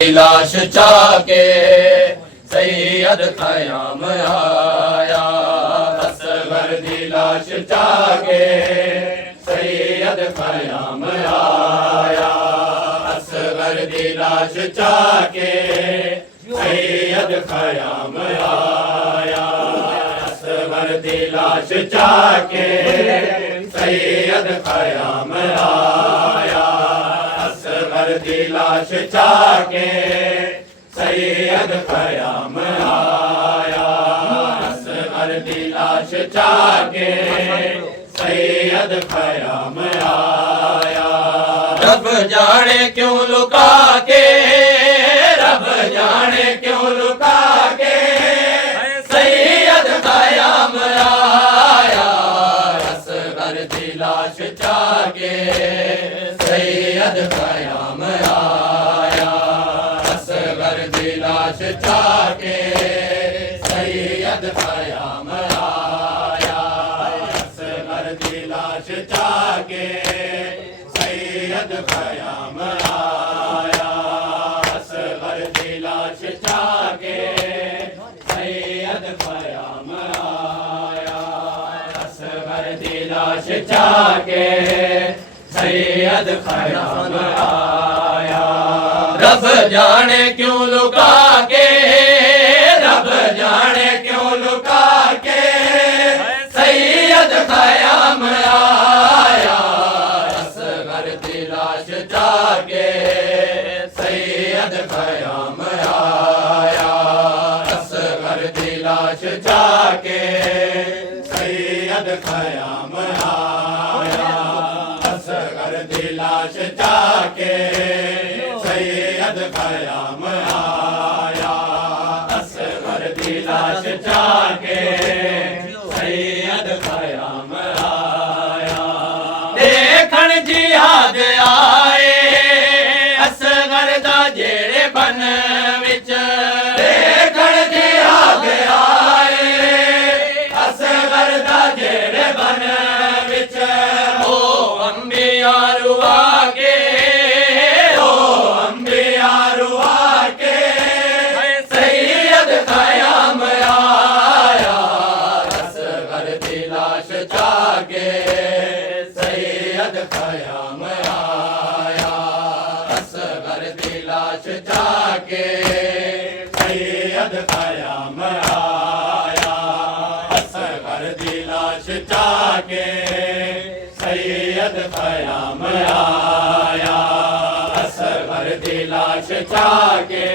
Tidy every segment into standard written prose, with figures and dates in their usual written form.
लाश चाके सैयद क़याम आया। असगर दी लाश चाके सैयद क़याम आया। असगर दी लाश चाके सैयद क़याम आया। असगर दी लाश चाके सैयद क़याम आया। असगर दी लाश चाके सैयद क़याम आया। असगर दी लाश चाके सैयद क़याम आया। रब जाने क्यों लुका के, रब जाने क्यों लुका के सैयद क़याम आया। असगर दी लाश चाके सैयद क़याम आया। असगर दी लाश चाके सैयद क़याम आया। असगर दी लाश चाके सैयद क़याम आया। असगर दी लाश चाके सैयद क़याम आया। असगर दी लाश चाके सैयद क़याम आया। रब जाने क्यों लुका के, रब जाने क्यों लुका के सैयद क़याम आया। असगर दी लाश चाके सैयद क़याम आया। असगर दी लाश चाके सैयद क़याम आया। असगर दी लाश चाके सैयद क़याम आया। असगर दी लाश चाके सैयद क़याम आया। देखण जिहाद आए असगर दा जेड़े बन विच। देखण जिहाद आए असगर दा जेड़े बन विच। ओ अंबिया रुआ के, ओ अंबिया रुआ के सैयद क़याम आया। असगर दी लाश चाके सैयद क़याम आया। असगर दी लाश चाके सैयद क़याम आया। असगर दी लाश चाके सैयद क़याम आया। असगर दी लाश चाके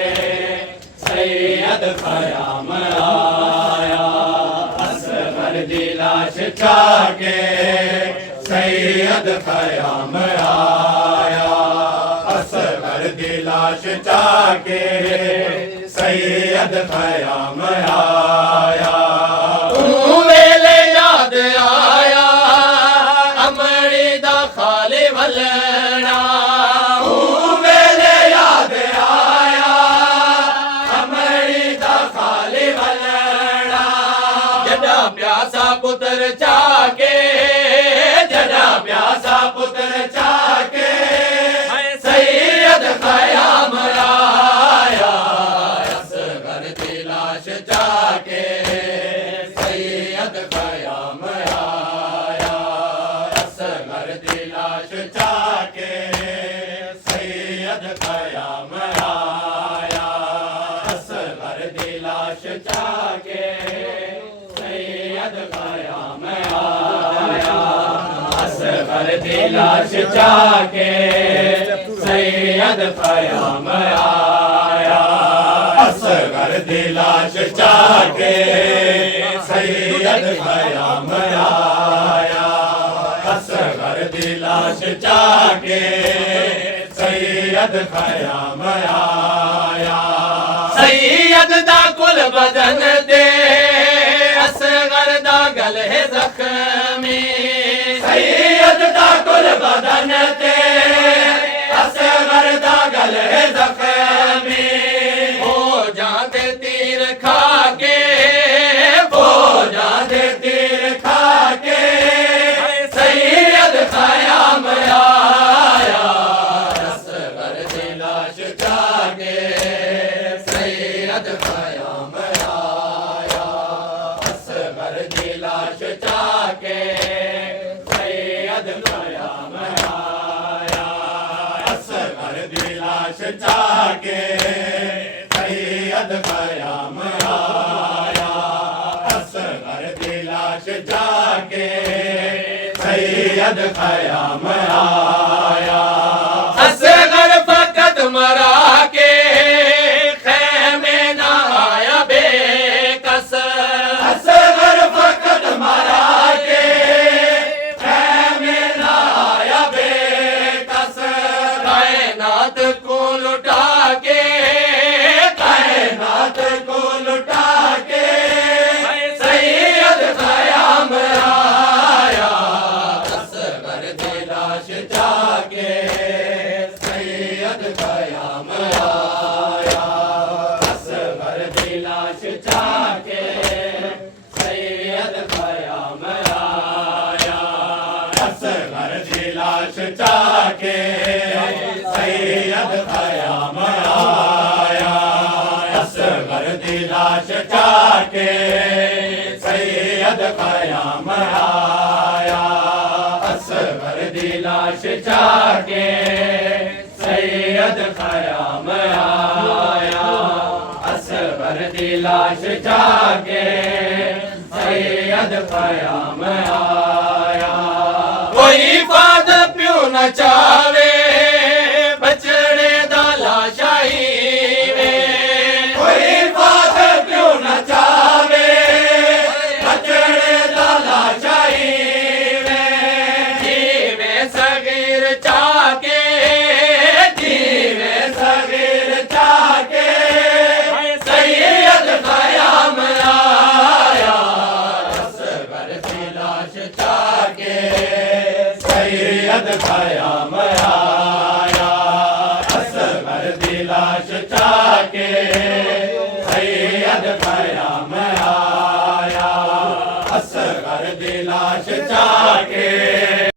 सैयद क़याम आया। असगर दी लाश चाके सैयद क़याम आया। असगर दी लाश चाके सैयद क़याम आया। वेले याद आया अमड़ी दा खाले वलना। वेले याद आया अमड़ी दा खाले वलना। जड़ा प्यासा पुत्र चाके, जड़ा प्यासा पुत्र चाके सैयद क़याम आया। असगर दी लाश चाके सैयद क़याम आया। असगर दी लाश चाके सैयद क़याम आया। असगर दी लाश चाके सैयद क़याम आया। असगर दी लाश चाके सैयद क़याम आया। असगर दी लाश चाके सैयद क़याम आया। असगर दी लाश चाके सैयद क़याम आया। सैयद दा कुल बदन दे असगर दा गले ज़ख्मी। सैयद दा कुल बदन दे असगर दा गले ज़ख्मी। हो जाते तीर खा के, हो जाते तीर खा के सैयद क़याम आया। असगर दी लाश चाके सैयद क़याम आया असगर दी लाश चाके सैयद क़याम आया असगर दी लाश चाके सैयद क़याम आया असगर दी लाश चाके सैयद क़याम आया असगर फकत मरा के खैमे न आया बेकस असगर फकत मरा के खैमे न आया बेकस कायनात को लुटा के कायनात को लुटा के सैयद क़याम आया असगर दी लाश जाके सैयद क़याम आया असगर दी लाश जाके सैयद क़याम आया असगर दी लाश जाके सैयद क़याम आया असगर दी लाश जाके सैयद क़याम आया असगर दी लाश जाके सैयद क़याम आया असगर दी लाश जाके सैयद क़याम आया कोई फाद प्यो न चावे बचड़े दा लाशाई वे कोई फाद प्यो न चावे बचड़े दा लाशाई वे जीवे सगीर चाके जीवे सगीर चाके सैयद क़याम आया असगर दी लाश चाके सैयद क़याम आया असगर दी लाश चाके सैयद क़याम आया असगर दी लाश चाके